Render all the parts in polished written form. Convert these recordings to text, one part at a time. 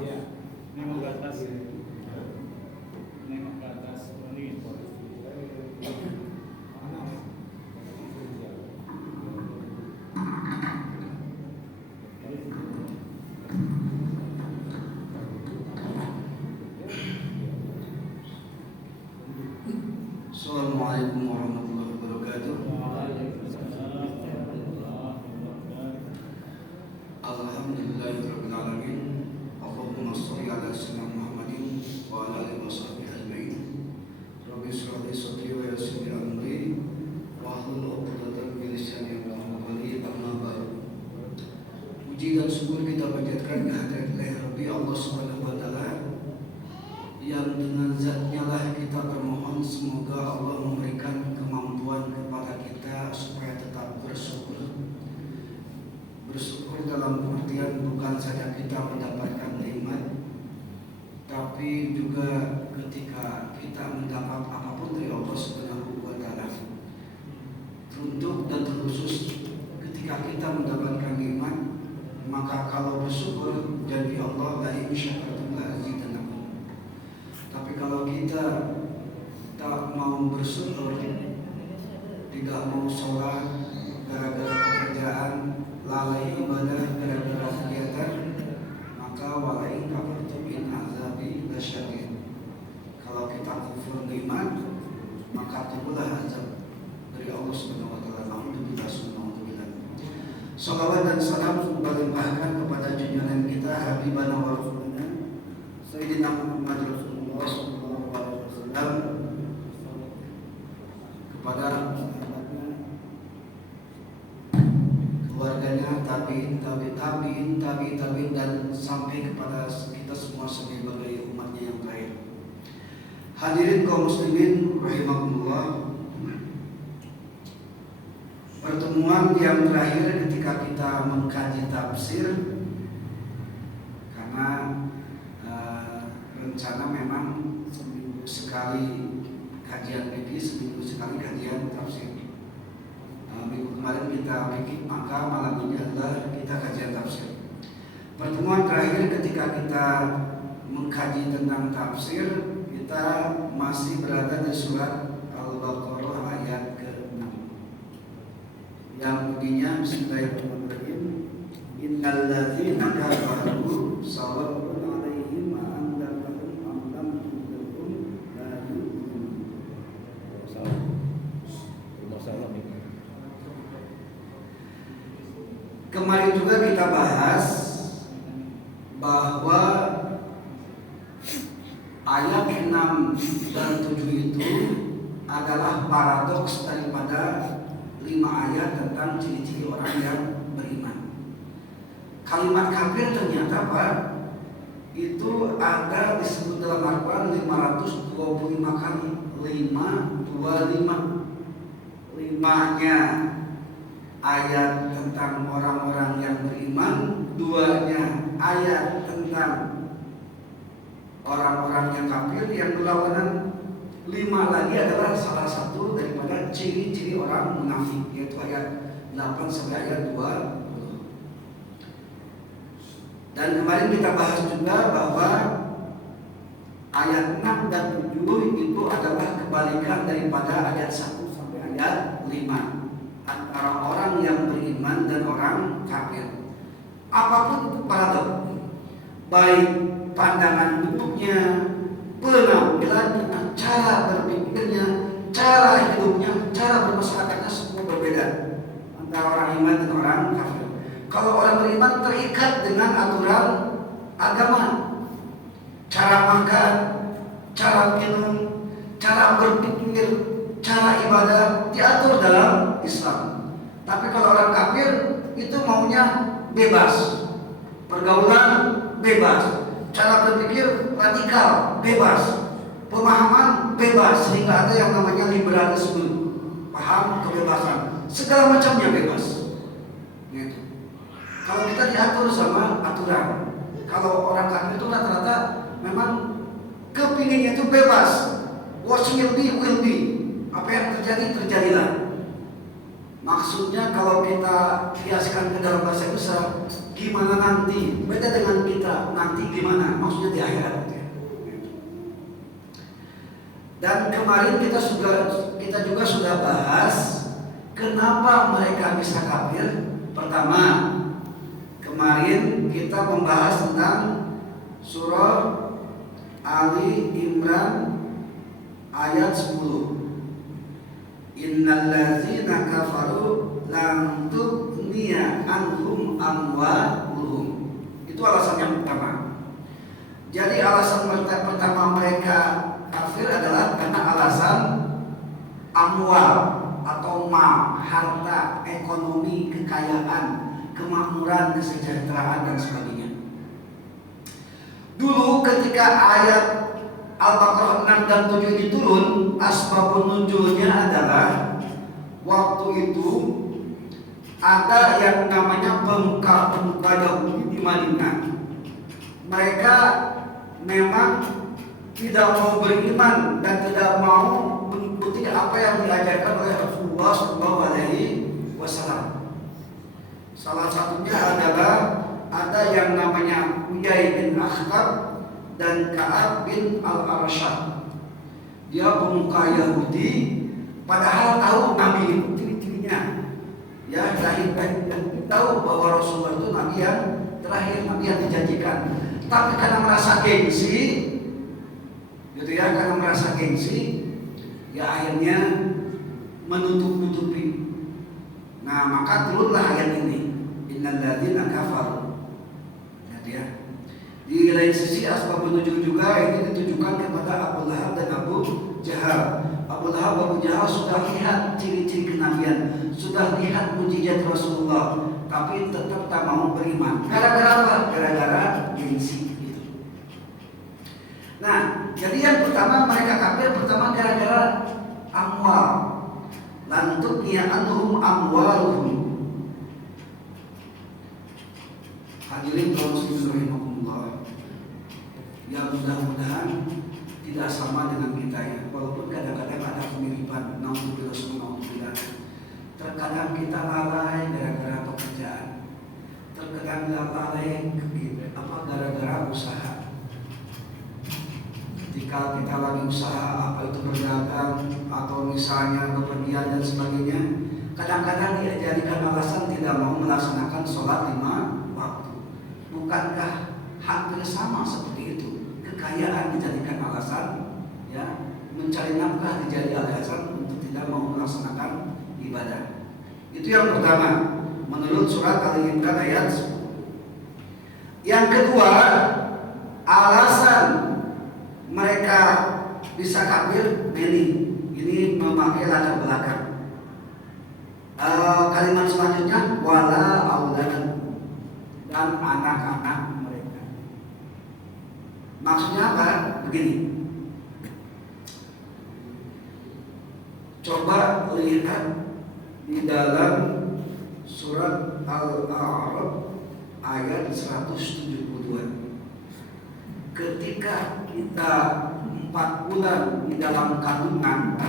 Iya. Nengok ke atas. Nengok ke atas. Ini. Assalamualaikum warahmatullahi wabarakatuh. Alhamdulillahirabbil alamin. Allahumma shalli ala sayyidina Muhammadin wa ala alihi washabbihi ajmain. Rabbi shrah li sadri wa yassir li amri wahlul 'uqdatam min lisani yafqahu qawli. Amma ba'du. Puji dan syukur kita panjatkan kehadirat Ilahi Rabbi Allah Subhanahu wa taala, yang dengan zatnya lah kita bermohon semoga Allah memberikan kemampuan kepada kita supaya tetap bersyukur dalam pengertian bukan saja kita mendapatkan nikmat, tapi juga ketika kita mendapat apapun dari Allah Subhanahu wa taala. Teruntuk dan terkhusus ketika kita mendapatkan nikmat, maka kalau bersyukur janji Allah la in syakartum la azidannakum. Tapi kalau kita tak mau bersyukur, tidak mau sholat gara-gara pekerjaan, lalai ibadah gara-gara kegiatan, maka walain kafartum min azabi lasyadid. Kalau kita kufur nikmat, maka tunggulah azab dari Allah Subhanahu wa taala. Alhamdulillah, subhanallah. Salawat dan salam berlimpahkan kepada junjungan kita Habibana wa Rasuluna Sayyidina Muhammad Rasulullah sallallahu alaihi wasallam, kepada keluarganya, tabiin, dan sampai kepada kita semua sebagai umatnya yang terakhir. Hadirin kaum muslimin rahimakumullah. Pertemuan yang terakhir ketika kita mengkaji tafsir, karena rencana memang seminggu sekali kajian fikih, seminggu sekali kajian tafsir. Minggu kemarin kita fikih, maka malam ini adalah kita kajian tafsir. Pertemuan terakhir ketika kita mengkaji tentang tafsir, kita masih berada di surat Al-Baqarah ayat ke-6 yang bunyinya bismillahirrahmanirrahim. Innal ladzina kafaru sawa'un 'alaihim a anzartahum am lam tunzirhum la yu'minun. Kemarin juga kita bahas bahwa ayat 6 dan 7 itu adalah paradoks daripada 5 ayat tentang ciri-ciri orang yang beriman. Kalimat kafir ternyata Pak, itu ada disebut dalam Al-Quran 525 kali. 525. 5-nya ayat tentang orang-orang yang beriman, 2-nya ayat tentang orang-orang yang kafir yang berlawanan. 5 lagi adalah salah satu daripada ciri-ciri orang munafik, yaitu ayat 8 sampai ayat 20. Dan kemarin kita bahas juga bahwa ayat 6 dan 7 itu adalah kebalikan daripada ayat 1 sampai ayat 5, antara orang yang beriman dan orang kafir. Apapun itu paradok, baik pandangan hidupnya, penampilannya, cara berpikirnya, cara hidupnya, cara bermasyarakatnya, semua berbeda antara orang iman dan orang kafir. Kalau orang beriman terikat dengan aturan agama, cara makan, cara minum, cara berpikir, cara ibadah diatur dalam Islam. Tapi kalau orang kafir itu maunya bebas, pergaulan bebas, cara berpikir radikal bebas, pemahaman bebas, sehingga ada yang namanya liberalisme, paham kebebasan, segala macamnya bebas. Gitu. Kalau kita diatur sama aturan, kalau orang kafir itu rata-rata memang kepinginnya itu bebas, what will be will be, apa yang terjadi terjadilah. Maksudnya kalau kita kiaskan ke dalam bahasa Indonesia, gimana nanti. Beda dengan kita, nanti gimana, maksudnya di akhirat. Dan kemarin kita juga sudah bahas kenapa mereka bisa kafir. Pertama, kemarin kita membahas tentang surah Ali Imran ayat 10. Innal ladzina kafaru lam tughniya anhum amwaluhum. Itu alasan yang pertama. Jadi alasan pertama mereka kafir adalah karena alasan amwal atau mal, harta, ekonomi, kekayaan, kemakmuran, kesejahteraan dan sebagainya. Dulu ketika ayat Al-Baqarah 6 dan 7 ini turun, asbabun nuzulnya adalah waktu itu ada yang namanya pemuka Yahudi di Madinah. Mereka memang tidak mau beriman dan tidak mau mengikuti apa yang diajarkan oleh Rasulullah SAW. Salah satunya adalah ada yang namanya Uyai bin Akhtab dan Ka'ab bin Al-Arsyad. Dia pemuka Yahudi, padahal tahu Nabi itu ciri-cirinya. Ya, terakhir tahu bahwa Rasulullah itu Nabi yang terakhir, Nabi yang dijanjikan. Tapi karena merasa gengsi, gitu ya, karena merasa gengsi, ya akhirnya menutup-nutupi. Nah, maka turunlah ayat ini. Innal ladzina kafaru. Ya. Di lain sisi asbabun nuzul juga ini ditujukan kepada Abu Lahab dan Abu Jahal. Abu Lahab, Abu Jahal sudah lihat ciri-ciri kenabian, sudah lihat mukjizat Rasulullah, tapi tetap tak mau beriman. Gara-gara apa? Gara-gara gengsi. Nah, jadi yang pertama mereka kafir pertama gara-gara amwal. Lantuk anhum amwaluhum. Hadirin kaum muslimin rahimakumullah. Ya mudah-mudahan tidak sama dengan kita ya. Walaupun kadang-kadang ada kemiripan. Nauzubillah. Terkadang kita lalai gara-gara pekerjaan. Terkadang lalai gara-gara usaha. Ketika kita lagi usaha, apa itu berdagang atau misalnya bepergian dan sebagainya, kadang-kadang dijadikan alasan tidak mau melaksanakan sholat 5 waktu. Bukankah hampir sama seperti itu? Kekayaan dijadikan alasan, ya, mencari nafkah dijadi alasan untuk tidak mau melaksanakan ibadah. Itu yang pertama, menurut surat Al-Imran ayat 10. Yang kedua, alasan mereka bisa kafir ini memakai latar belakang. Kalimat selanjutnya wala aulad dan anak-anak mereka. Maksudnya apa? Begini. Coba lihat di dalam surat Al-A'raf ayat 172. Ketika kita 4 bulan di dalam kandungan,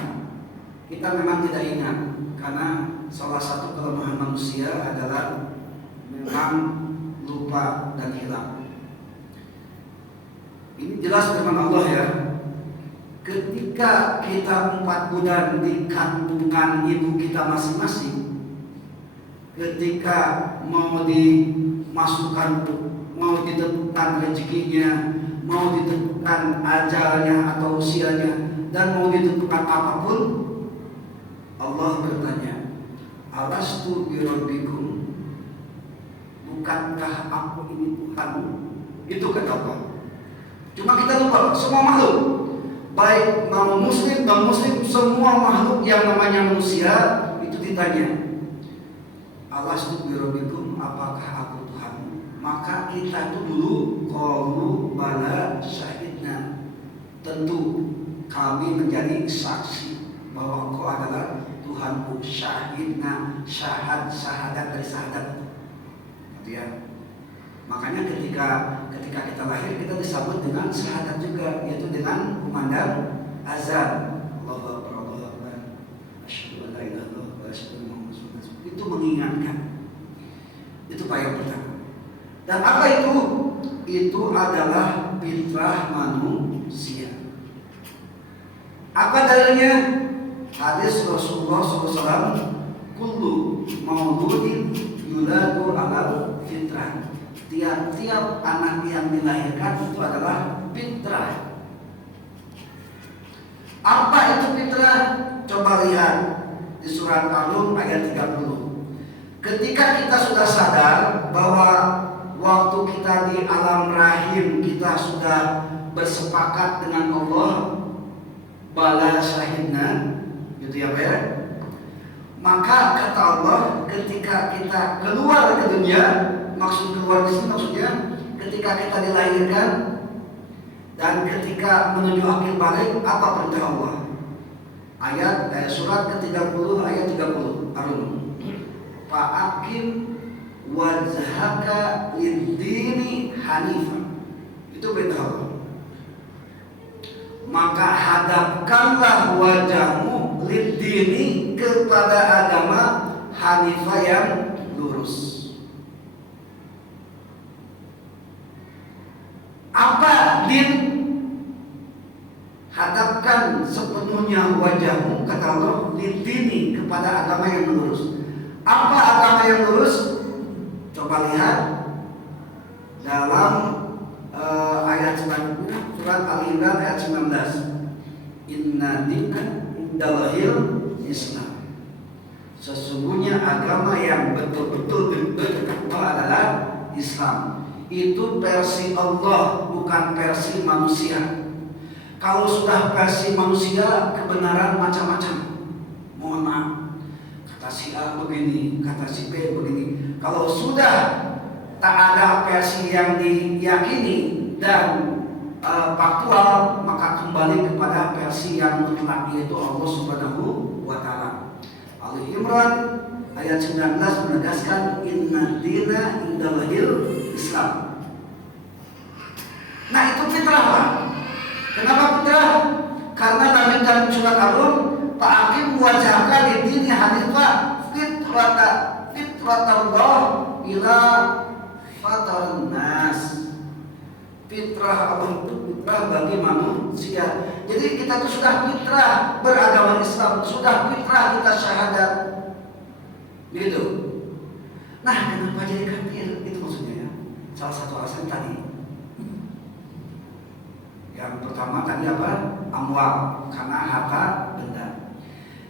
kita memang tidak ingat karena salah satu kelemahan manusia adalah memang lupa dan hilang. Ini jelas firman Allah ya. Ketika kita 4 bulan di kandungan ibu kita masing-masing, ketika mau dimasukkan, mau ditentukan rezekinya, mau ditentukan ajalnya atau usianya, dan mau ditentukan apapun, Allah bertanya, alastu birabbikum, bukankah aku ini Tuhanmu? Itu kata Allah. Cuma kita lupa, semua makhluk, baik mau muslim non muslim, semua makhluk yang namanya manusia itu ditanya, alastu birabbikum, apakah aku Tuhanmu? Maka kita itu dulu qalu bala syahidna, tentu kami menjadi saksi bahwa Engkau adalah Tuhanku. Syahidna, syahadat dari syahadat, gitu ya. Makanya ketika kita lahir kita disambut dengan syahadat juga, yaitu dengan kumandang azan. Allahu Akbar, Allahu Akbar, asyhadu an la ilaha illallah wa asyhadu anna Muhammadan rasulullah. Itu mengingatkan. Itu yang pertama. Dan apa itu? Itu adalah fitrah manusia. Apa dalilnya? Hadis Rasulullah SAW, kullu mauludin yuladu alal fitrah. Tiap-tiap anak yang dilahirkan itu adalah fitrah. Apa itu fitrah? Coba lihat di surat Al-Rum ayat 30. Ketika kita sudah sadar bahwa waktu kita di alam rahim kita sudah bersepakat dengan Allah, bala syahidna, gitu ya Pak ya. Maka kata Allah, ketika kita keluar ke dunia, maksud keluar di sini maksudnya ketika kita dilahirkan dan ketika menuju akhir balik, apa perintah Allah? Surat ke-30 ayat 30 Ar-Rum. Fa'akim wajhaka lid-dini hanifan. Itu perintah Allah. Maka hadapkanlah wajahmu lid-dini kepada agama hanifah yang lurus. Apa din? Hadapkan sepenuhnya wajahmu, kata Allah, lid-dini kepada agama yang lurus. Apa agama yang lurus? Coba lihat dalam ayat selanjutnya, surat Al-Imran ayat 19. Inna dina indallahil Islam. Sesungguhnya agama yang betul-betul dekat Allah adalah Islam. Itu versi Allah, bukan versi manusia. Kalau sudah versi manusia, kebenaran macam-macam. Mohon maaf, kata si A begini, kata si B begini. Kalau sudah tak ada versi yang diyakini dan faktual, maka kembali kepada versi yang mutlak, yaitu Allah Subhanahu wa Ta'ala. Ali Imran ayat 19 menegaskan inna dina indallahil Islam. Nah, itu fitrah Pak. Kenapa fitrah? Karena Nabi dalam surat Ar-Rum, fa'akim wajhaka lid-dini hanifah fitratallah ila fataran nas. Fitrah Allah itu fitrah bagi manusia. Jadi kita itu sudah fitrah beragama Islam, sudah fitrah kita syahadat. Gitu. Nah, kenapa jadi kafir? Itu maksudnya ya. Salah satu alasan tadi. Yang pertama tadi apa? Amwal, karena harta benda.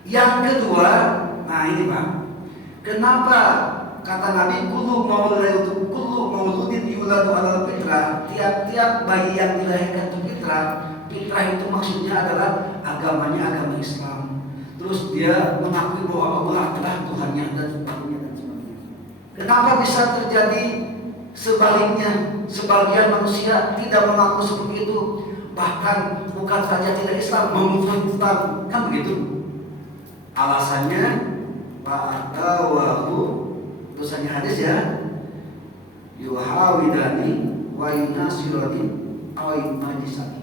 Yang kedua, nah ini Pak. Kenapa kata Nabi kullu mauludin yuladu alal fitrah? Tiap-tiap bayi yang dilahirkan itu fitrah. Fitrah itu maksudnya adalah agamanya agama Islam. Terus dia mengakui bahwa Allah adalah Tuhannya dan sebagainya dan sebagainya. Kenapa bisa terjadi sebaliknya? Sebagian manusia tidak mengaku seperti itu. Bahkan bukan saja tidak Islam, memusuhi Islam, kan begitu? Alasannya fa'atawahu, tulisannya hadis ya, yuhawidani wa yunasirani wa yumajisani.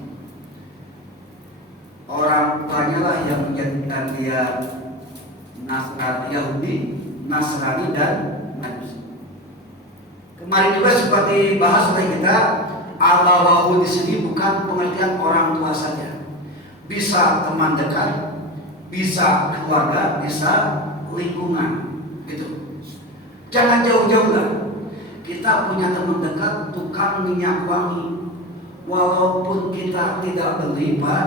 Orang tuanya lah yang menjadikan dia Nasrani, Yahudi, Nasrani dan Majusi. Kemarin juga seperti bahas oleh kita, al-wawu di sini bukan pengertian orang tua saja. Bisa teman dekat, bisa keluarga, bisa lingkungan, gitu. Jangan jauh-jauh lah. Kita punya teman dekat tukang minyak wangi. Walaupun kita tidak beli Pak,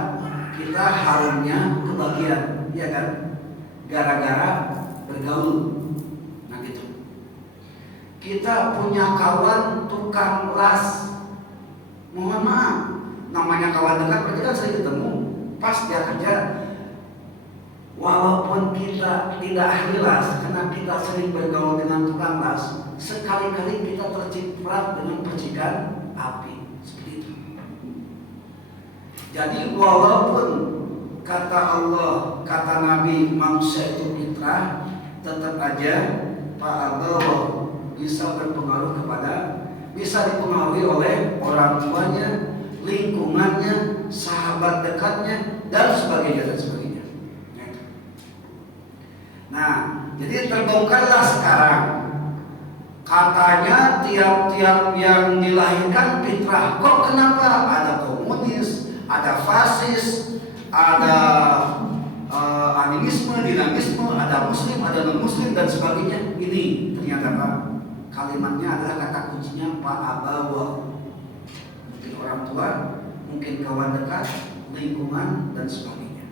kita harumnya kebagian, ya kan? Gara-gara bergaul. Nah gitu. Kita punya kawan tukang las. Mohon maaf, namanya kawan dekat berarti kan sering ketemu. Pas dia kerja, walaupun kita tidak ahli las, karena kita sering bergaul dengan tukang las, sekali-kali kita terciprat dengan percikan api. Seperti itu. Jadi walaupun kata Allah, kata Nabi manusia itu fitrah, tetap aja Pak Allah bisa berpengaruh kepada, bisa dipengaruhi oleh orang tuanya, lingkungannya, sahabat dekatnya, dan sebagainya dan sebagainya. Nah, jadi terbongkarlah sekarang Katanya tiap-tiap yang dilahirkan fitrah. Kok kenapa? Ada komunis, ada fasis, ada animisme, dinamisme, ada muslim, ada non-muslim dan sebagainya. Ini ternyata Pak, kalimatnya adalah kata kuncinya Pak Abawa. Mungkin orang tua, mungkin kawan dekat, lingkungan dan sebagainya.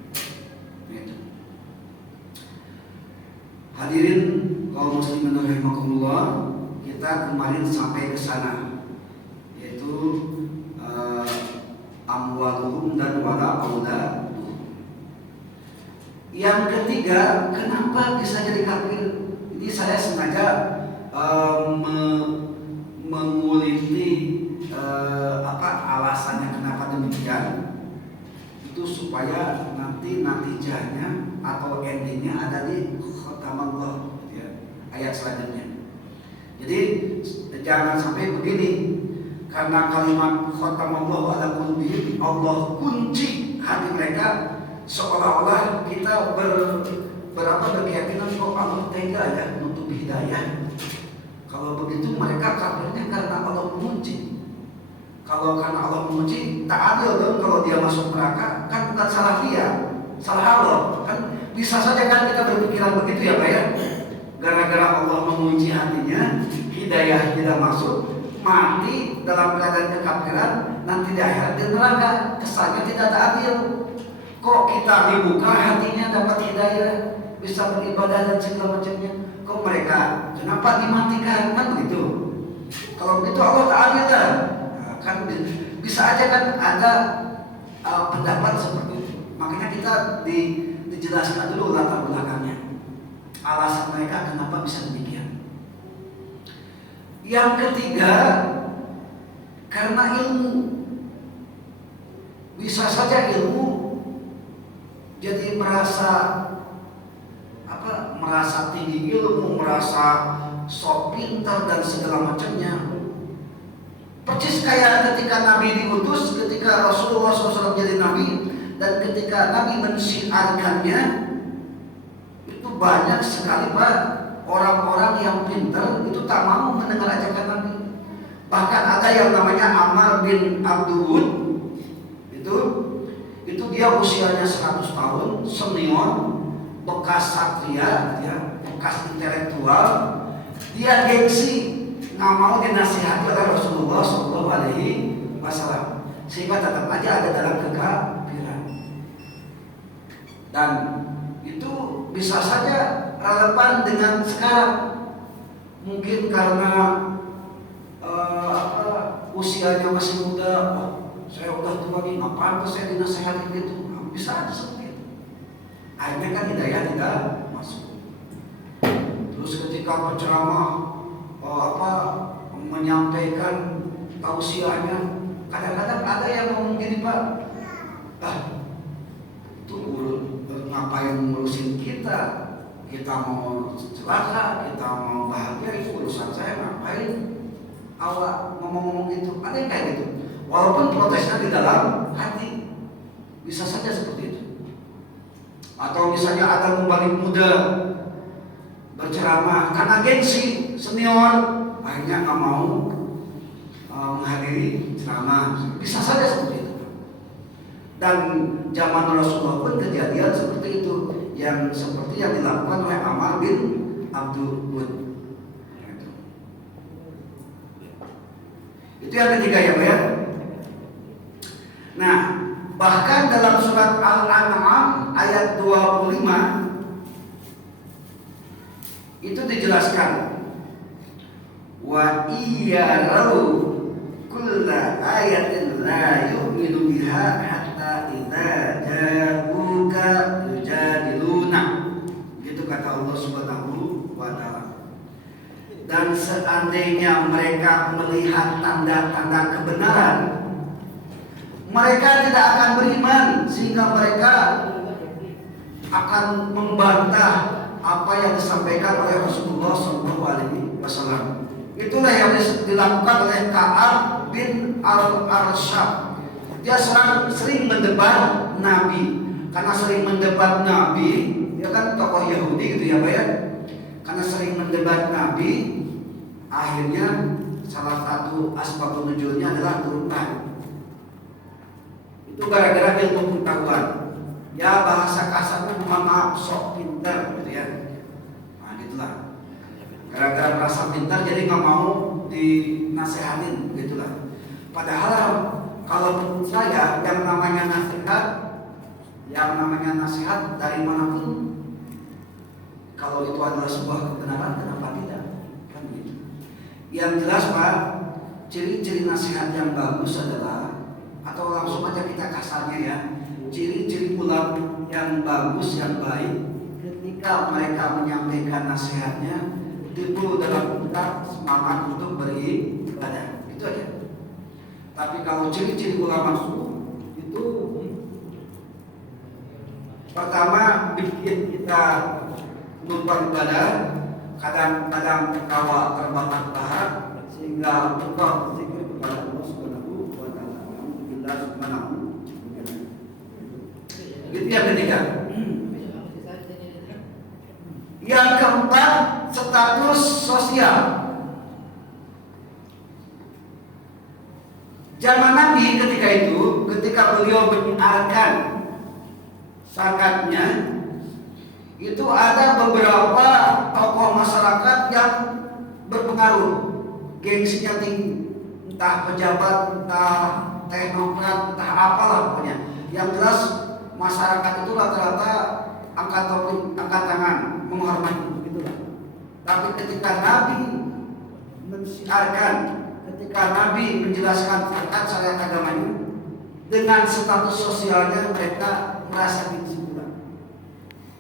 Gitu. Hadirin kaum muslimin rahimakumullah, kita kemarin sampai ke sana, yaitu amwaluhum dan wala auladuhum. Yang ketiga, kenapa bisa jadi kafir? Ini saya sengaja menguliti alasannya kenapa demikian. Itu supaya nanti natijahnya atau endingnya ada di khatamullah, ya, ayat selanjutnya. Jadi jangan sampai begini, karena kalimat khatamullah ala qulubihim, Allah kunci hati mereka, seolah-olah kita berkeyakinan kok Allah tega ya menutup hidayah. Kalau begitu mereka kafirnya karena Allah mengunci. Kalau karena Allah mengunci, tak adil dong kalau dia masuk neraka, kan bukan salah dia, salah Allah. Kan bisa saja kan kita berpikiran begitu ya Pak ya. Gara-gara Allah mengunci hatinya, hidayah tidak masuk, mati dalam keadaan kekafiran, nanti di akhirat di neraka. Kesannya tidak adil. Kok kita dibuka hatinya dapat hidayah, bisa beribadah dan segala macamnya. Kok mereka kenapa dimatikan? Kan begitu. Kalau begitu Allah tak adil kan? Kan bisa aja kan ada pendapat seperti itu. Makanya kita dijelaskan dulu latar belakangnya, alasan mereka kenapa bisa demikian. Yang ketiga, karena ilmu. Bisa saja ilmu jadi merasa tinggi ilmu, merasa sok pintar dan segala macamnya. Persis kayak ketika Nabi diutus, ketika Rasulullah SAW jadi Nabi, dan ketika Nabi mensiarkannya, itu banyak sekali Pak orang-orang yang pintar itu tak mau mendengar ajakan Nabi. Bahkan ada yang namanya Ammar bin Abdul, itu dia usianya 100 tahun, senior, bekas satria, ya, bekas intelektual, dia gengsi, nggak mau dinasihati oleh Rasulullah SAW, sehingga tetap aja ada dalam kekafiran. Dan itu bisa saja relevan dengan sekarang. Mungkin karena usianya masih muda, saya udah tua nih, ngapain saya dinasihati gitu? Bisa aja seperti itu. Akhirnya kan hidayah tidak masuk. Terus ketika penceramah menyampaikan tausiahnya, kadang-kadang ada yang ngomong gini Pak, itu ngapain ngurusin kita mau celaka, kita mau bahagia, itu urusan saya, ngapain awak ngomong-ngomong gitu. Ada yang kayak gitu, walaupun protesnya di dalam hati. Bisa saja seperti itu. Atau misalnya ada pembalik muda berceramah karena gengsi, senior, akhirnya nggak mau menghadiri ceramah. Bisa saja seperti itu. Dan zaman Rasulullah pun kejadian seperti itu, yang seperti yang dilakukan oleh Ammar bin Abdul. Itu yang ketiga ya Pak ya. Nah, bahkan dalam surat Al-An'am ayat 25 itu dijelaskan, wa iyarau kulla ayatin la yu'minu biha hatta idza ja'uka yujadiluna. Gitu kata Allah Subhanahu wa taala. Dan seandainya mereka melihat tanda-tanda kebenaran, mereka tidak akan beriman, sehingga mereka akan membantah apa yang disampaikan oleh Rasulullah SAW. Itulah yang dilakukan oleh Ka'ab bin Al-Arshad. Dia sering mendebat Nabi. Karena sering mendebat Nabi, dia kan tokoh Yahudi gitu ya Pak ya. Karena sering mendebat Nabi, akhirnya salah satu asbab nuzulnya adalah turunkan. Itu gara-gara ilmu pengetahuan. Ya bahasa kasarnya mohon maaf sok pintar gitu ya. Nah gitulah. Gara-gara merasa pintar jadi nggak mau dinasehatin gitulah. Padahal kalau menurut saya yang namanya nasihat dari manapun, kalau itu adalah sebuah kebenaran, kenapa tidak? Kan begitu. Yang jelas Pak, ciri-ciri nasihat yang bagus adalah, atau langsung aja kita kasarnya ya, ciri-ciri ulama yang bagus, yang baik, ketika mereka menyampaikan nasihatnya, timbul dalam kita semangat untuk beribadah. Itu aja. Tapi kalau ciri-ciri ulama itu pertama bikin kita lupa ibadah, kadang-kadang tertawa terbahak-bahak sehingga lupa berzikir kepada Allah Subhanahu wa taala. Alhamdulillah subhanahu. Itu yang ketiga. Yang keempat, status sosial. Zaman Nabi ketika beliau menyiarkan syariatnya, itu ada beberapa tokoh masyarakat yang berpengaruh, gengsinya tinggi, entah pejabat, entah teknokrat, entah apalah pokoknya. Yang jelas masyarakat itu rata-rata angkat topi, angkat tangan, menghormati begitulah. Tapi ketika Nabi mensiarkan, ketika Nabi menjelaskan syariat agamanya, dengan status sosialnya mereka merasa gengsi.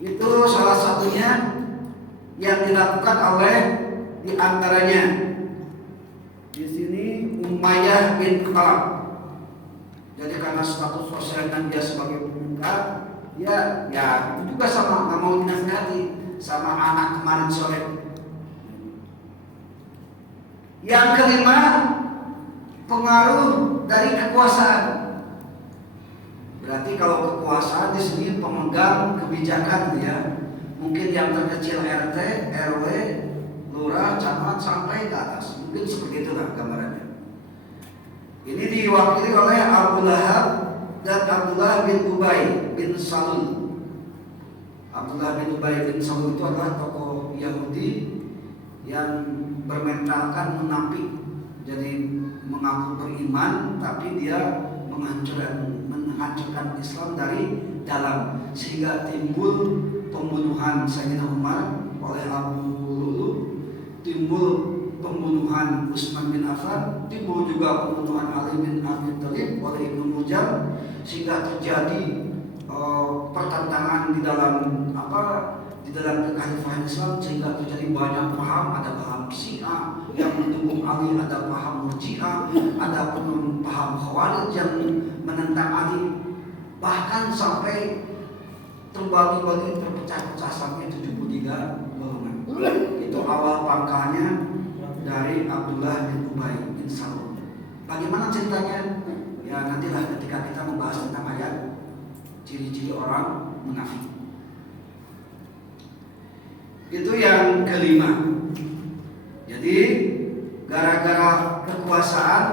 Itu salah satunya yang dilakukan oleh diantaranya di sini Umayyah bin Khalaf. Jadi karena status sosialnya dia sebagai pemuda, ya itu juga sama, nggak mau dinasihati sama anak kemarin sore. Yang kelima, pengaruh dari kekuasaan. Berarti kalau kekuasaan di sini pemegang kebijakan ya, mungkin yang terkecil RT, RW, lurah, camat sampai ke atas, mungkin seperti itulah gambarannya. Ini diwakili oleh Abu Lahab dan Abdullah bin Ubay bin Salul. Abdullah bin Ubay bin Salul itu adalah tokoh Yahudi yang bermentalkan munafik, jadi mengaku beriman tapi dia menghancurkan Islam dari dalam, sehingga timbul pembunuhan Sayyidina Umar oleh Abu Lulu, timbul pembunuhan Utsman bin Affan, timbul juga pembunuhan Ali bin Abi Thalib oleh Ibnu Mujam, sehingga terjadi pertentangan di dalam kekhalifahan Islam, sehingga terjadi banyak paham, ada paham Syiah yang mendukung Ali, ada paham Murji'ah, ada paham Khawarij yang menentang Ali, bahkan sampai terbagi-bagi, terpecah-pecah sampai 73 golongan. Itu awal pangkalnya dari Abdullah bin Ubay bin Salul. Bagaimana ceritanya? Ya nantilah ketika kita membahas tentang ayat ciri-ciri orang munafik. Itu yang kelima. Jadi gara-gara kekuasaan,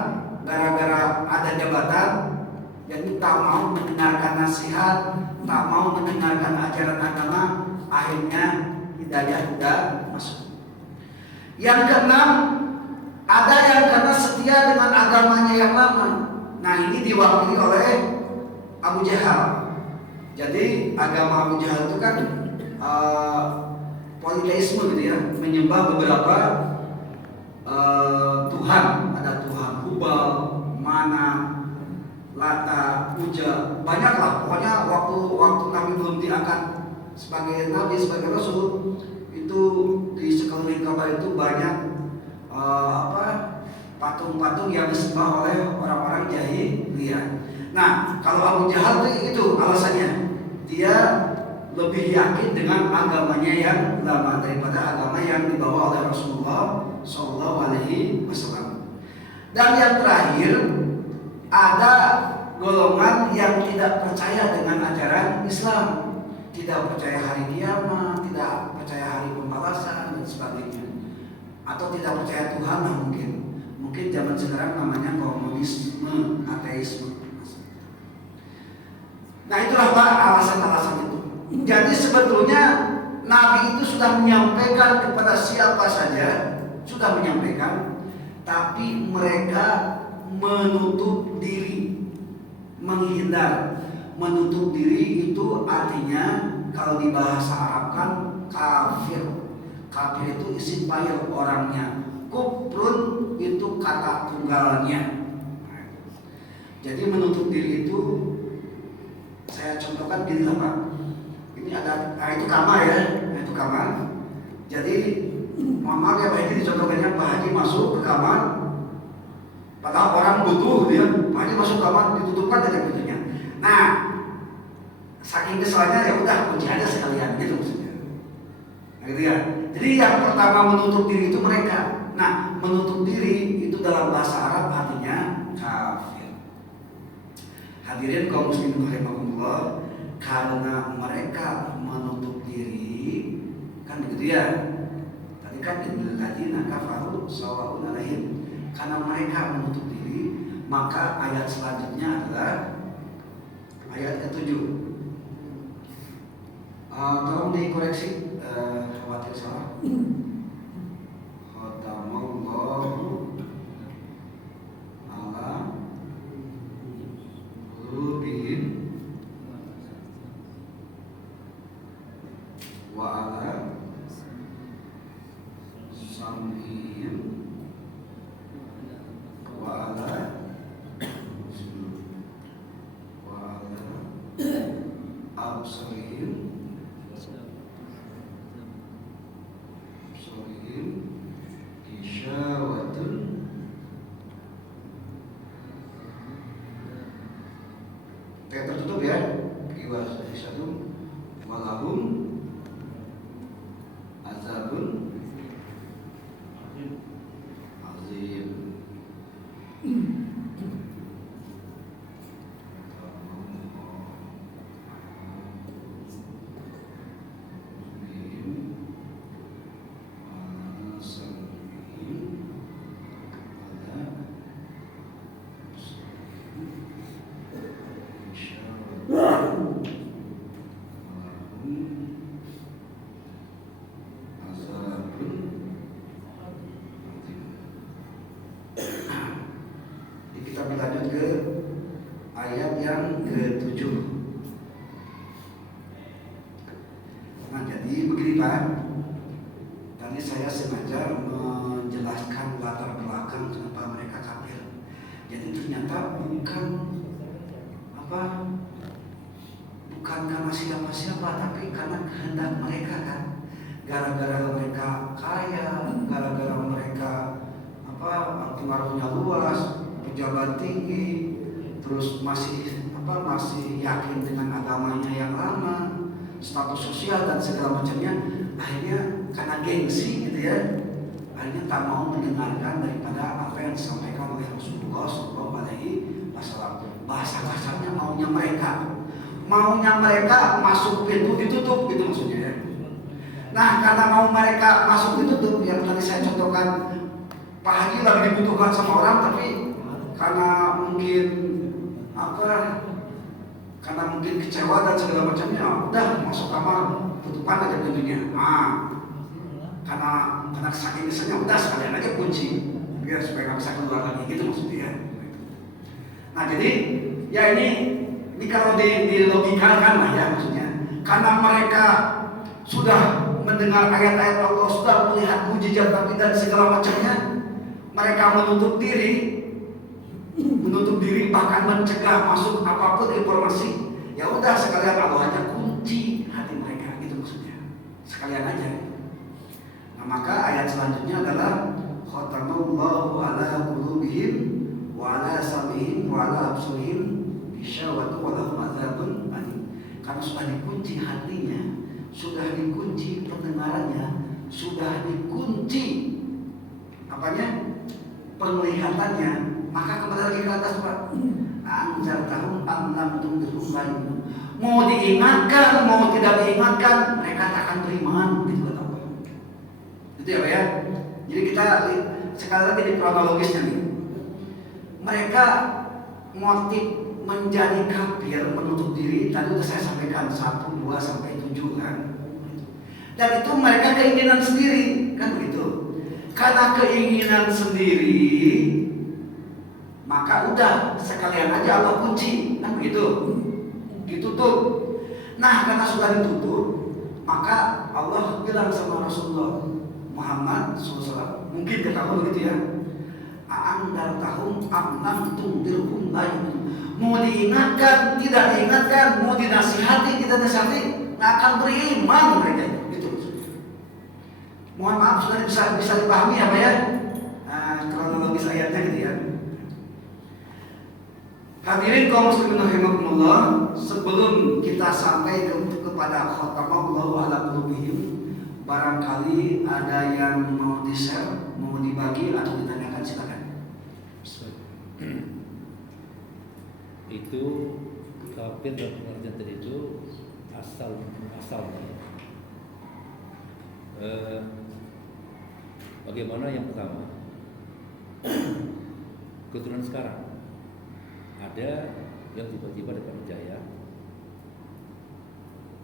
gara-gara ada jabatan, jadi tak mau mendengarkan nasihat, tak mau mendengarkan ajaran agama, akhirnya hidayah tidak masuk. Yang keenam, ada yang karena setia dengan agamanya yang lama. Nah ini diwakili oleh Abu Jahal. Jadi agama Abu Jahal itu kan politeisme gitu ya, menyembah beberapa Tuhan. Ada Tuhan Hubal, Mana, Lata, Uja, banyaklah. Pokoknya waktu Nabi belum diangkat sebagai Nabi, sebagai Rasul, itu di sekeliling Ka'bah itu banyak patung-patung yang disembah oleh orang-orang jahiliyah. Nah, kalau Abu Jahal itu alasannya, dia lebih yakin dengan agamanya yang lama daripada agama yang dibawa oleh Rasulullah SAW. Dan yang terakhir, ada golongan yang tidak percaya dengan ajaran Islam, tidak percaya hari kiamat, tidak percaya hari pembalasan dan sebagainya. atau tidak percaya Tuhan lah mungkin zaman sekarang namanya komunisme, ateisme. Nah itulah Pak alasan-alasan itu. Jadi sebetulnya Nabi itu sudah menyampaikan kepada siapa saja, sudah menyampaikan, tapi mereka menutup diri, menghindar. Menutup diri itu artinya kalau di bahasa Arab kan kafir. Kafir itu isim fa'il orangnya. Kufrun itu kata tunggalnya. Jadi menutup diri itu saya contohkan gini lah Pak. Ini ada, itu kamar ya, itu kamar. Jadi mohon maaf ya Pak Haji, dicontohkannya Pak Haji masuk ke kamar, padahal orang butuh dia, Pak Haji masuk ke kamar ditutupkan aja pintunya. Nah, saking keselnya ya udah kunci aja sekalian gitu maksudnya. Nah, gitu ya. Jadi yang pertama menutup diri itu mereka. Nah, menutup diri itu dalam bahasa Arab artinya kafir. Hadirin kaum muslimin rahimakumullah, karena mereka menutup diri kan begitu ya. Tadi kan innal ladzina kafaru sawa'un 'alaihim. Karena mereka menutup diri, maka ayat selanjutnya adalah ayat ke-7. Tolong dikoreksi, khawatir salah. Khatamallahu ala qulubihim wa ala sam'ihim wa ala absarihim isyawatun tertutup ya, kiwas satu walahum azabun azim. Kita berlanjut ke ayat yang ke-7. Nah, jadi begini Pak. Tadi saya sengaja menjelaskan latar belakang kenapa mereka kafir. Jadi ternyata bukan karena siapa-siapa, tapi karena kehendak mereka kan. Gara-gara mereka kaya, gara-gara mereka pengaruhnya luas, pejabat tinggi, terus masih yakin dengan agamanya yang lama, status sosial dan segala macamnya, akhirnya karena gengsi gitu ya, akhirnya tak mau mendengarkan daripada apa yang disampaikan oleh Rasulullah SAW. Bahasa kasarnya maunya mereka masuk pintu ditutup gitu maksudnya ya. Nah, karena mau mereka masuk ditutup, yang tadi saya contohkan, Pak Haji lagi dibutuhkan sama orang, tapi karena mungkin kecewa dan segala macamnya, udah masuk kamar, tutupan aja pintunya. Karena saking keselnya, udah sekalian aja kunci, biar supaya nggak bisa keluar lagi gitu maksudnya. Nah jadi ya ini kalau dilogikakan lah ya maksudnya, karena mereka sudah mendengar ayat-ayat Allah, sudah melihat mujizat Nabi dan segala macamnya, mereka menutup diri bahkan mencegah masuk apapun informasi. Ya udah sekalian Allah aja kunci hati mereka gitu maksudnya, sekalian aja. Nah maka ayat selanjutnya adalah khatamallahu ala qulubihim wa ala sam'ihim wa ala absarihim bisyawatu wa lahum adzabun alim. Karena sudah dikunci hatinya, sudah dikunci pendengarannya, sudah dikunci penglihatannya, maka kembali lagi ke atas Pak. Anjar tahun amlam tunggu lain. Mau diingatkan, mau tidak diingatkan, mereka tak akan beriman gitu kata Allah. Itu ya Pak ya. Jadi kita sekali lagi di kronologisnya nih. Mereka motif menjadi kafir menutup diri tadi sudah saya sampaikan 1, 2 sampai 7 kan. Dan itu mereka keinginan sendiri kan begitu. Karena keinginan sendiri maka udah sekalian aja Allah kunci kan begitu. Ditutup. Nah, karena sudah ditutup, maka Allah bilang sama Rasulullah Muhammad SAW, mungkin ketahuan begitu ya. A'andartahum amnam tungdirhum lain. Mau diingatkan, tidak diingatkan, mau dinasihati, tidak dinasihati, nggak akan beriman mereka. Gitu. Mohon maaf, sudah bisa dipahami apa ya? Kronologis ayatnya gitu ya. Hadirin kaum muslimin rahimakumullah, sebelum kita sampai kepada khatamallahu ala qulubihim, barangkali ada yang mau di-share, mau dibagi atau ditanyakan, silakan. Itu kafir dan pengertian tadi itu asalnya. Bagaimana yang pertama? Keturunan sekarang ada yang tiba-tiba dapat hidayah,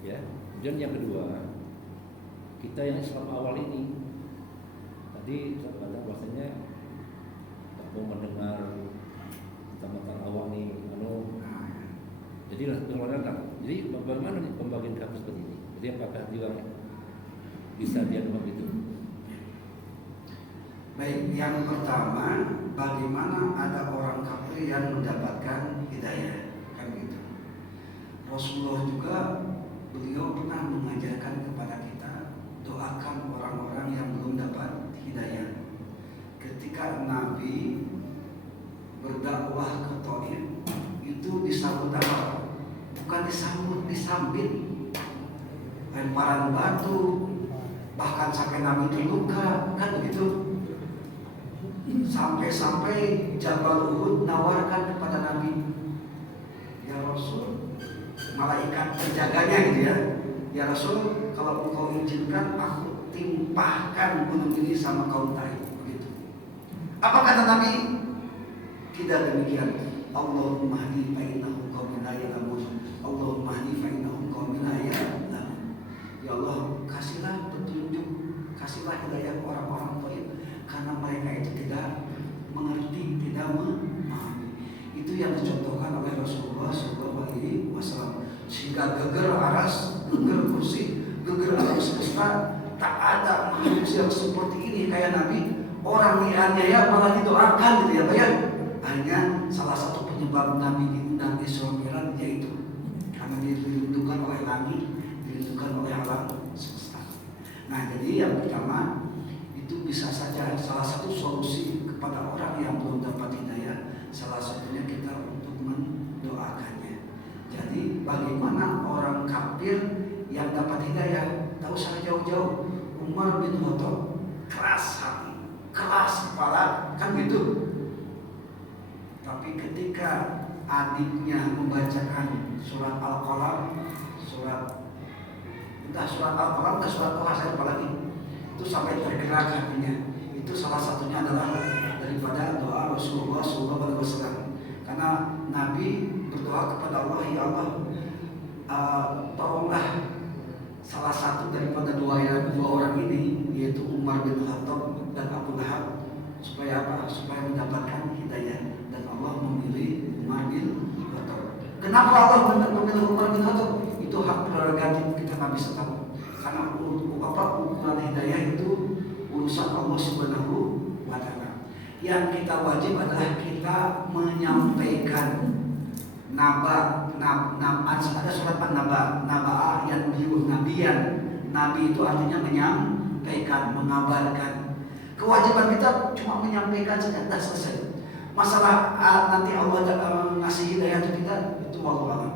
ya. Kemudian yang kedua, kita yang Islam awal ini tadi saya katakan bahasanya tak mau mendengar tentang awal nih, jadi jadi bagaimana nih pembagian kafir seperti ini? Jadi apakah juga bisa dianggap itu? Baik, yang pertama, bagaimana ada orang kafir yang mendapatkan hidayah, kan gitu. Rasulullah juga beliau pernah mengajarkan kepada kita doakan orang-orang yang belum dapat hidayah. Ketika Nabi berdakwah ke Thaif, itu disambut apa? Bukan disambut, disambit. Lemparan batu, bahkan sampai Nabi terluka, kan begitu. Sampai Jabal Uhud nawarkan kepada Nabi, ya Rasul, malaikat penjaganya gitu ya, ya Rasul, kalau engkau izinkan aku timpahkan gunung ini sama kaum Taif, begitu. Apa kata Nabi? Tidak demikian. Allahumma hdi fa innahum qaumun la ya'lamun. Allahumma hdi fa innahum qaumun la ya'lamun. Ya Allah, kasihlah petunjuk, kasihlah hidayah orang-orang Taif, karena mereka itu tidak mengerti, tidak memahami. Itu yang dicontohkan oleh Rasulullah SAW. Sehingga geger aras, geger kursi, geger alam semesta, tak ada manusia yang seperti ini kayak Nabi. Orang dianiaya malah didoakan gitu ya, Pak ya. Hanya salah satu penyebab Nabi diundang Isra Mi'raj yaitu karena dilindungi oleh langit, dilindungi oleh alam semesta. Nah, jadi yang pertama itu bisa saja salah satu solusi kepada orang yang belum dapat hidayah, salah satunya kita untuk mendoakannya. Jadi bagaimana orang kafir yang dapat hidayah? Tak usah jauh-jauh. Umar bin Khattab keras hati, keras kepala, kan gitu. Tapi ketika adiknya membacakan surat Al-Qalam, entah surat Al-Qalam, entah surat Toha, saya lupa lagi, itu sampai tergerak hatinya. Itu salah satunya adalah daripada doa Rasulullah SAW. Karena Nabi berdoa kepada Allah, ya Allah, tolonglah salah satu daripada dua orang ini, yaitu Umar bin Khattab dan Abu Lahab, supaya apa? Supaya mendapatkan hidayah. Dan Allah memilih Umar bin Khattab. Kenapa Allah memilih Umar bin Khattab? Itu hak prerogatif, kita nggak bisa tahu. Karena ukuran hidayah itu urusan Allah Subhanahu wa Ta'ala. Yang kita wajib adalah kita menyampaikan ada surat naba'ah yang biuh nabiyan. Nabi itu artinya menyampaikan, mengabarkan. Kewajiban kita cuma menyampaikan saja, dah selesai. Masalah nanti Allah ngasih hidayah itu kita, itu wallahu a'lam.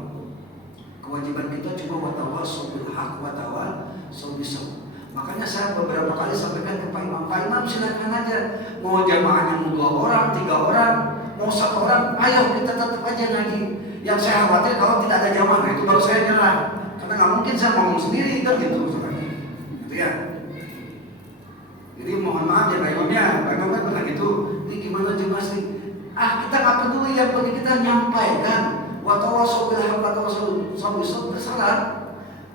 Kewajiban kita cuma watawasau bil haq watawasau bis sabr. Makanya saya beberapa kali sampaikan ke Pak Imam, silakan aja. Mau jamaahnya mau 2 orang, 3 orang, mau 1 orang, ayo kita tetap aja ngaji. Yang saya khawatir kalau tidak ada jamaah, itu baru saya nyerah. Karena nggak mungkin saya ngomong sendiri kan gitu. Gitu ya. Jadi mohon maaf ya Pak Imamnya, Pak Imam kan pernah gitu. Ini gimana jelas nih? Kita nggak peduli, yang penting kita nyampaikan. Watawasau bil haqq watawasau bersalah.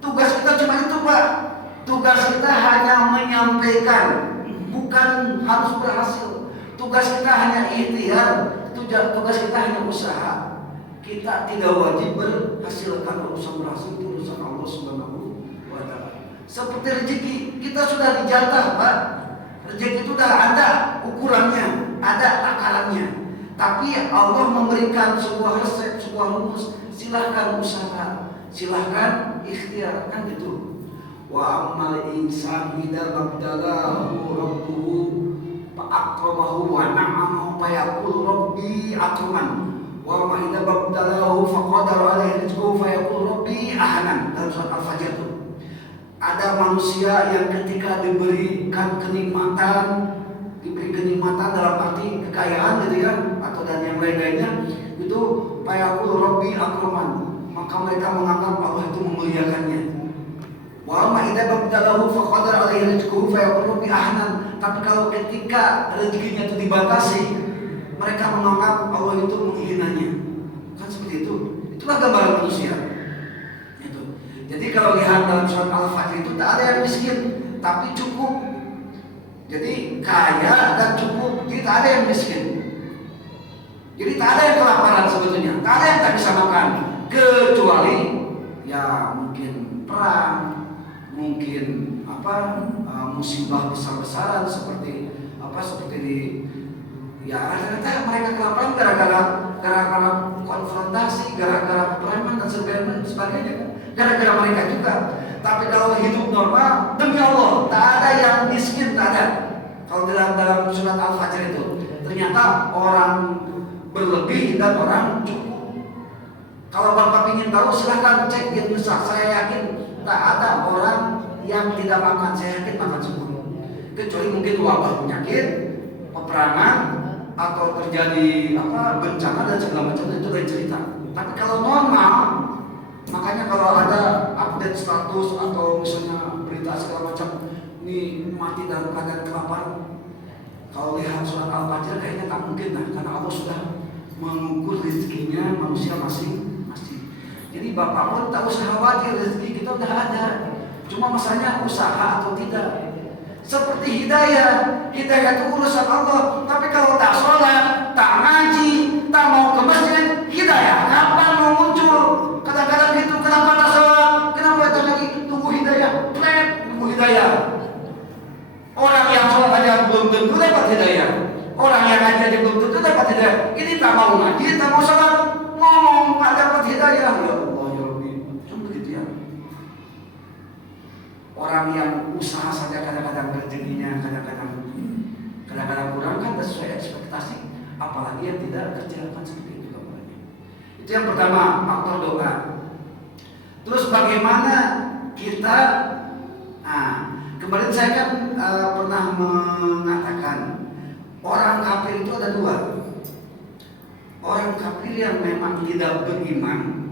Tugas kita cuma itu Pak. Tugas kita hanya menyampaikan, bukan harus berhasil. Tugas kita hanya ikhtiar. Tugas kita hanya usaha. Kita tidak wajib berhasil, karena urusan berhasil itu urusan Allah Subhanahu wa Ta'ala. Seperti rezeki, kita sudah dijatah Pak. Rezeki itu sudah ada ukurannya, ada takarannya. Tapi Allah memberikan sebuah resep, sebuah rumus. Silahkan usaha, silahkan ikhtiar, kan gitu. Wa ammal insan idza mabtalahu rabbuhu fa akramahu wa na'amahu fa yaqulu rabbi akraman. Wa ma idza mabtalahu fa qadara alaihi rizquhu fa yaqulu rabbi ahanan. Dalam surat Al-Fajr itu ada manusia yang ketika diberikan kenikmatan, dalam arti kekayaan gitu ya, atau dan yang lain-lainnya, itu fayaqul rabbi akraman, maka mereka menganggap Allah itu memuliakannya. Wa ma idza babtalahu fa qadara alaihi rizquhu fayaqul rabbi ahnan. Tapi kalau ketika rezekinya itu dibatasi, mereka menganggap Allah itu menghinanya. Kan seperti itu. Itulah gambaran manusia. Itu. Jadi kalau lihat dalam surat Al-Fajr itu tak ada yang miskin, tapi cukup. Jadi kaya dan cukup, jadi tak ada yang miskin. Jadi tak ada yang kelaparan sebetulnya, tak ada yang tak bisa makan, kecuali ya mungkin perang, mungkin musibah besar-besaran seperti di ya rata-rata mereka kelaparan gara-gara konfrontasi, gara-gara peperangan dan sebagainya kan, gara-gara mereka juga. Tapi kalau hidup normal, demi Allah, tak ada yang miskin, tak ada. Kalau dalam surat Al-Fajr itu, ternyata orang berlebih dan orang cukup. Kalau Bapak ingin tahu, silahkan cek di Nusa. Saya yakin tak ada orang yang tidak makan. Saya yakin makan semua. Kecuali mungkin wabah penyakit, peperangan, atau terjadi bencana dan segala macam, itu lain cerita. Tapi kalau normal, makanya kalau ada update status atau misalnya berita segala macam, ini mati dalam keadaan kelaparan, kalau lihat surat Al-Fajr kayaknya tak mungkin lah, karena Allah sudah mengukur rezekinya manusia masing-masing. Jadi Bapak pun tak usah khawatir, rezeki kita udah ada. Cuma masalahnya usaha atau tidak. Seperti hidayah itu urusan Allah. Tapi kalau tak sholat, tak ngaji, tak mau ke masjid, hidayah kapan mau muncul? Kadang-kadang gitu, kenapa tak sholat? Kenapa tak lagi tunggu hidayah? Tunggu hidayah. Orang yang sholat aja belum tentu dapat hidayah. Orang yang ngaji aja belum tentu dapat hidayah. Ini tak mau ngaji, tak mau sholat, ngomong tak dapat hidayah. Ya Allah ya Rabbi, cuma begitu ya. Orang yang usaha saja kadang-kadang rezekinya kadang-kadang kurang kan sesuai ekspektasi, apalagi yang tidak kerja kan seperti itu gambarnya. Itu yang pertama, faktor doa. Terus bagaimana kita kemarin saya kan pernah mengatakan orang kafir itu ada dua. Orang kafir yang memang tidak beriman,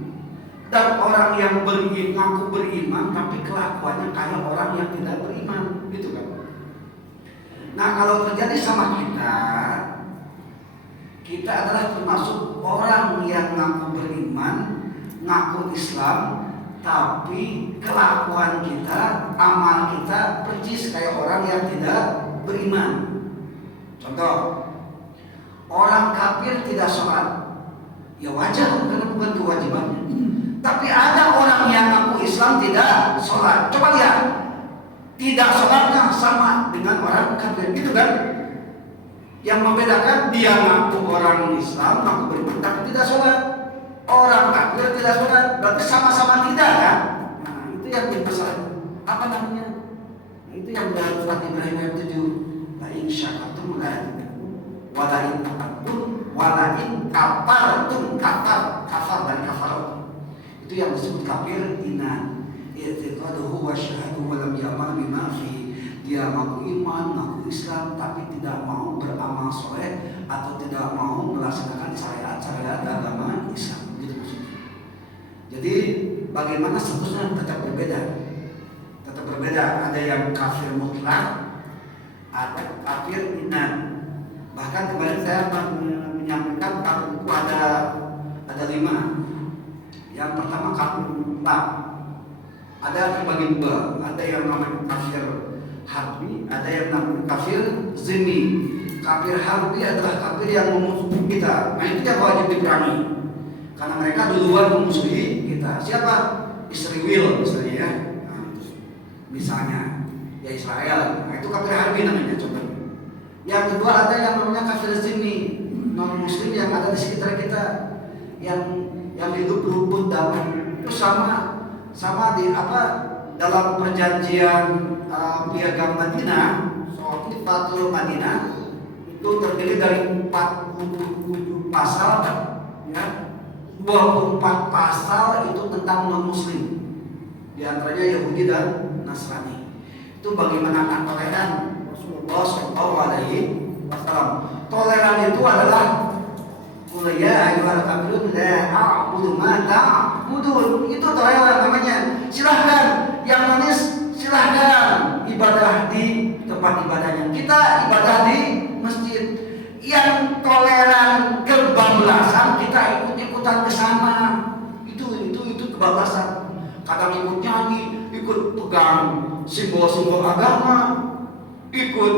dan orang yang ngaku beriman tapi kelakuannya kayak orang yang tidak beriman, gitu kan. Nah kalau terjadi sama kita adalah termasuk orang yang ngaku beriman, ngaku Islam, tapi kelakuan kita, amal kita persis kayak orang yang tidak beriman. Contoh, orang kafir tidak sholat, ya wajar karena bukan kewajibannya. Tapi ada orang yang ngaku Islam tidak sholat. Coba lihat, tidak sholatnya sama dengan orang kafir, gitu kan? Yang membedakan dia ngaku orang Islam, ngaku beriman, tapi tidak sholat. Orang kafir tidak sholat, berarti sama-sama tidak kan? Nah itu yang dipersoalkan. Apa namanya? Nah, itu yang dalam surat Ibrahim ayat 7. La in syakartum la azidannakum wa la in kafartum wa la in kafartum, kafar dari kafarah. Itu yang disebut kafir iman. I'tiqaduhu wa syahadu wa lam ya'mal bima fi. Dia mengaku iman, mengaku Islam, tapi tidak mau beramal soleh atau tidak mau melaksanakan syariat agama Islam. Gitu maksudnya. Jadi bagaimana statusnya tetap berbeda. Tetap berbeda. Ada yang kafir mutlak, ada kafir inan. Bahkan kemarin saya menyampaikan kafir itu ada 5. Yang pertama kafir mutlak, ada terbagi 2. Ada yang namanya kafir harbi, ada yang namanya kafir zimmi. Kafir harbi adalah kafir yang memusuhi kita. Nah itu yang wajib diperangi, karena mereka duluan memusuhi kita. Siapa? Israel misalnya ya. Nah, misalnya ya Israel. Nah itu kafir harbi namanya contohnya. Yang kedua ada yang namanya kafir zimmi, non muslim yang ada di sekitar kita, yang hidup rukun damai. Itu sama di dalam perjanjian piagam Madinah, Fatul Madinah itu terdiri dari 47 pasal ya. 24 pasal itu tentang non muslim, di antaranya Yahudi dan Nasrani. Itu bagaimana toleran Rasulullah SAW. Toleran itu adalah ya ayyuhal kafirun la a'budu ma ta'budun. Itu toleran namanya. Silahkan yang manis, silahkan ibadah di tempat ibadahnya. Kita ibadah di masjid. Yang toleran kebablasan kita ikut-ikutan ke sana. Itu kebablasan. Kadang ikut nyanyi, ikut pegang simbol-simbol agama, ikut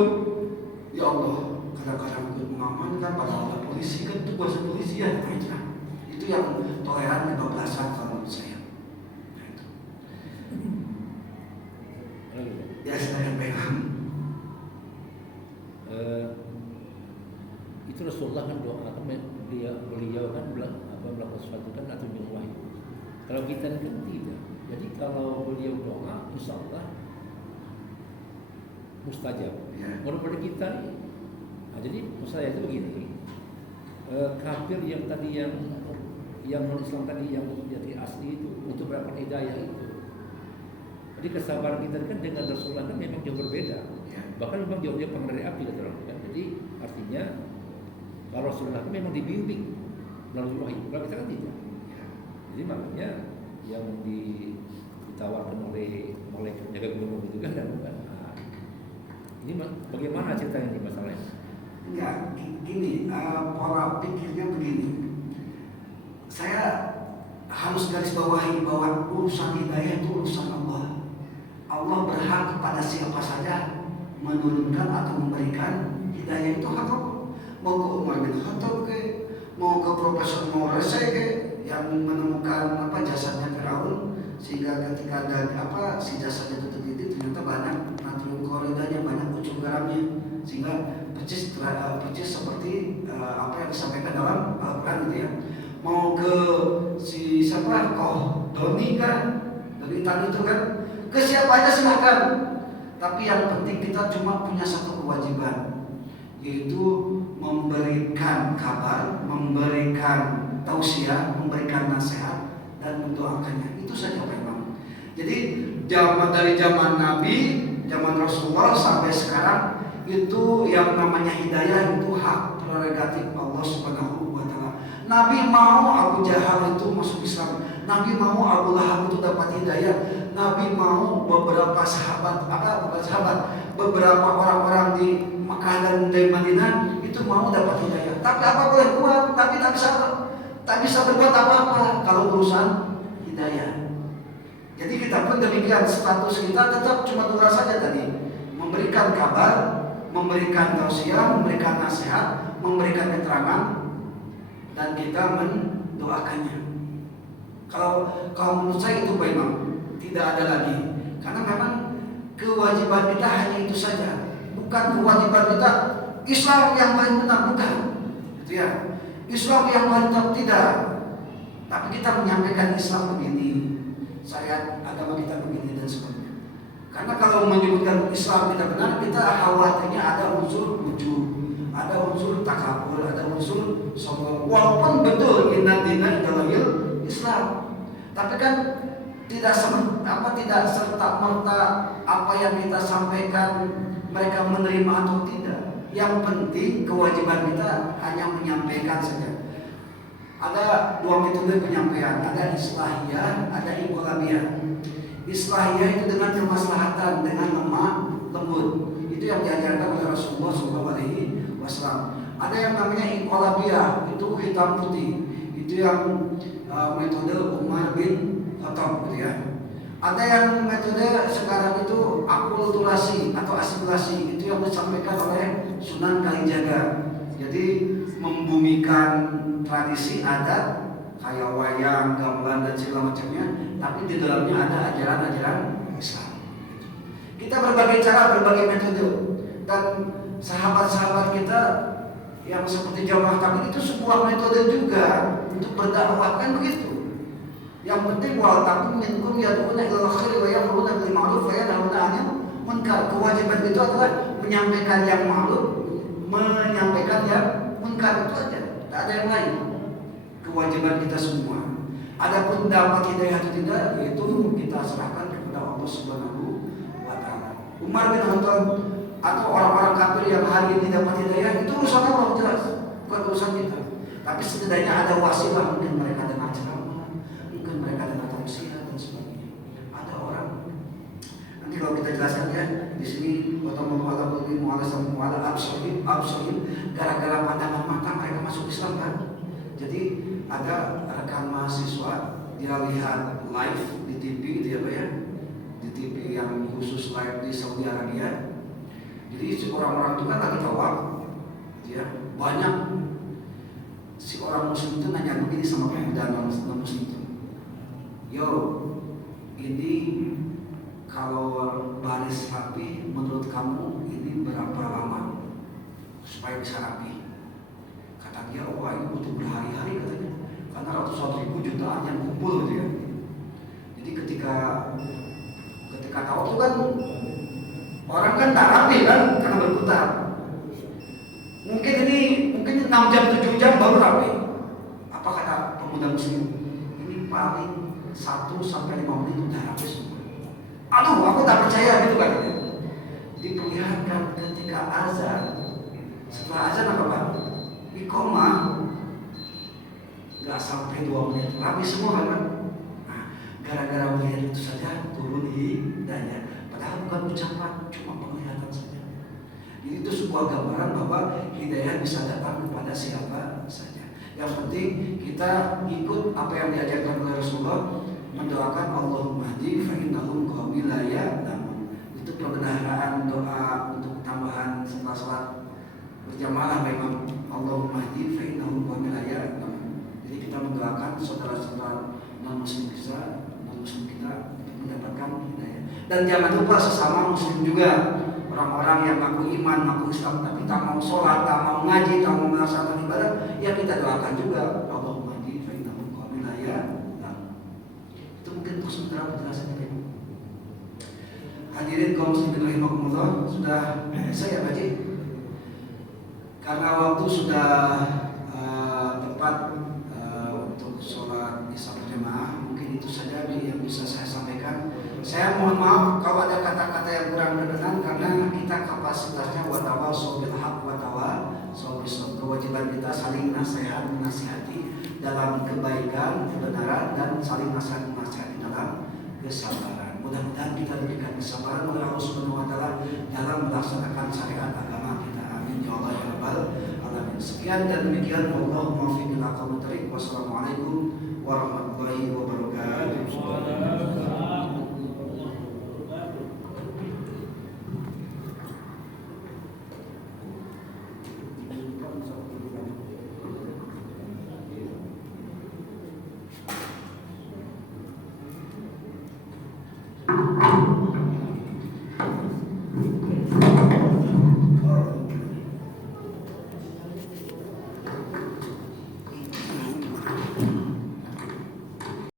ya Allah, kadang-kadang ikut mengamankan padahal ada polisi kan, itu kuasa polisi ya. Itu yang toleran kebablasan kalau menurut saya. Ya saya pegang. Itu Rasulullah kan doakan beliau kan melakukan sesuatu kan atau wahyu. Kalau kita kan tidak. Jadi kalau beliau doa, insya Allah mustajab. Ya. Menurut kita, nah, jadi maksud saya itu begini, kafir yang tadi yang non Islam tadi yang jadi asli itu untuk mendapatkan hidayah itu. Jadi kesabaran kita kan dengan Rasulullah kan memang jauh berbeda. Ya. Bahkan memang jauhnya dari api kan. Jadi artinya kalau Rasulullah itu memang dibimbing melalui wahyu, kalau kita kan tidak. Jadi makanya yang ditawarkan oleh malaikat jaga gunung itu kan dan bukan. Nah, ini bagaimana ceritanya ini masalahnya? Enggak, gini, pola pikirnya begini. Saya harus garis bawahi bahwa urusan hidayah itu urusan Allah. Allah berhak kepada siapa saja menurunkan atau memberikan hidayah, itu hak Allah. Mau ke Umar bin Khattab ke, mau ke Profesor Moresi ke, yang menemukan jasadnya Firaun, sehingga ketika ada si jasadnya itu tertitik ternyata banyak natrium kloridanya, banyak unsur garamnya, sehingga percis seperti apa yang disampaikan dalam Al-Quran gitu ya. Mau ke si siapa Doni kan, Doni Tan itu kan, ke siapa aja silahkan. Tapi yang penting kita cuma punya satu kewajiban, yaitu memberikan kabar, memberikan tausiah, memberikan nasihat, dan mendoakannya. Itu saja Pak Imam. Jadi dari zaman Nabi, zaman Rasulullah sampai sekarang, itu yang namanya hidayah itu hak prerogatif Allah Subhanahu wa Ta'ala. Nabi mau Abu Jahal itu masuk Islam, Nabi mau Abu Lahab itu dapat hidayah, Nabi mau beberapa sahabat, beberapa orang-orang di Mekah dan di Madinah itu mau dapat hidayah. Tapi apa boleh buat? Tapi tak bisa berbuat apa-apa kalau urusan hidayah. Jadi kita pun demikian, status kita tetap cuma dua saja tadi, memberikan kabar, memberikan tausiah, memberikan nasihat, memberikan keterangan, dan kita mendoakannya. Kalau menurut saya itu Pak Imam, tidak ada lagi. Karena memang kewajiban kita hanya itu saja. Bukan kewajiban kita Islam yang paling benar, bukan. Gitu ya. Islam yang paling benar, tidak. Tapi kita menyampaikan Islam begini, syariat agama kita begini dan sebagainya. Karena kalau menyebutkan Islam tidak benar, kita khawatirnya ada unsur ujub, ada unsur takabur, ada unsur sombong. Walaupun betul inna dina indallahil Islam, tapi kan tidak serta-merta apa yang kita sampaikan mereka menerima atau tidak. Yang penting kewajiban kita hanya menyampaikan saja. Ada dua metode penyampaian, ada islahiyah, ada iqlaliyah. Islahiyah itu dengan kemaslahatan, dengan lemah lembut. Itu yang diajarkan oleh Rasulullah SAW. Ada yang namanya inqilabiyah, itu hitam putih. Itu yang metode Umar bin Khattab gitu ya. Ada yang metode sekarang itu akulturasi atau asimilasi, itu yang disampaikan oleh Sunan Kalijaga. Jadi membumikan tradisi adat kayak wayang, gamelan dan segala macamnya, tapi di dalamnya ada ajaran-ajaran Islam. Kita berbagai cara, berbagai metode, dan sahabat-sahabat kita yang seperti jamaah kami itu sebuah metode juga untuk berdakwah, kan begitu. Yang penting wal takum minkum yad'una ilal khairi wa ya'muruna bil ma'ruf wa yanhauna 'anil munkar. Kewajiban itu adalah menyampaikan yang ma'ruf, menyampaikan yang munkar, itu aja. Tak ada yang lain. Kewajiban kita semua. Adapun dapat hidayah atau tidak, yaitu kita serahkan kepada Allah Subhanahu wa taala. Umar bin Khattab atau orang-orang kafir yang hari ini dapat hidayah, itu urusan Allah jelas, bukan urusan kita. Tapi setidaknya ada wasilah, mungkin mereka dengar ceramah, mungkin mereka dengar tausiah dan sebagainya. Ada orang. Nanti kalau kita jelaskan ya, di sini gara-gara pandangan mata mereka masuk Islam kan. Jadi ada rekan mahasiswa, dia lihat live di TV gitu ya Pak ya, di TV yang khusus live di Saudi Arabia. Jadi si orang-orang itu kan lagi tawaf, ya banyak si orang muslim itu nanya begini sama pemuda non muslim itu, yo ini kalau baris rapi menurut kamu ini berapa lama supaya bisa rapi? Kata dia, wah ini butuh berhari-hari katanya, karena ratusan ribu jutaan yang kumpul gitu ya. Jadi ketika tahu itu kan orang kan tak rapi kan karena berputar. Mungkin 6 jam 7 jam baru rapi. Apa kata pemuda muslim? Ini paling 1 sampai 5 menit udah rapi semua. Aduh, aku tak percaya gitu kan. Diperlihatkan ketika azan, setelah azan apa Pak? Iqamah nggak sampai 2 menit rapi semua kan? Nah, gara-gara melihat itu saja turun hidayah. Padahal bukan ucapan, cuma penglihatan saja. Jadi itu sebuah gambaran bahwa hidayah bisa datang kepada siapa saja. Yang penting kita ikut apa yang diajarkan oleh Rasulullah, mendoakan Allahumma hdi fa innahum qaumun la ya'lamun. Itu perbendaharaan doa untuk tambahan setelah salat berjamaah memang Allahumma hdi fa innahum qaumun la ya'lamun. Jadi kita mendoakan saudara-saudara non-muslim kita untuk mendapatkan hidayah. Dan jangan lupa sesama muslim juga, orang-orang yang mengaku iman, mengaku Islam, tapi tak mau sholat, tak mau ngaji, tak mau melaksanakan ibadah, ya kita doakan juga Allahumma hdi fa innahum qaumun la ya'lamun. Itu mungkin untuk sementara penjelasannya Pak. Hadirin kaum muslimin rahimakumullah, sudah saya Pak. Karena waktu sudah tepat untuk sholat isya berjamaah, mungkin itu saja yang bisa saya sampaikan. Saya mohon maaf kalau ada kata-kata yang kurang berkenan, karena kita kapasitasnya watawasau bil haq watawasau bis sabr. Kewajiban kita saling menasihati dalam kebaikan, kebenaran, dan saling menasihati dalam kesabaran. Mudah-mudahan kita diberikan kesabaran oleh Allah Subhanahu wa taala dalam melaksanakan syariat agama kita. Amin ya Allah ya rabbal alamin. Sekian dan demikian, wallahu muwaffiq ila aqwamit thoriq. Wassalamualaikum warahmatullahi wabarakatuh.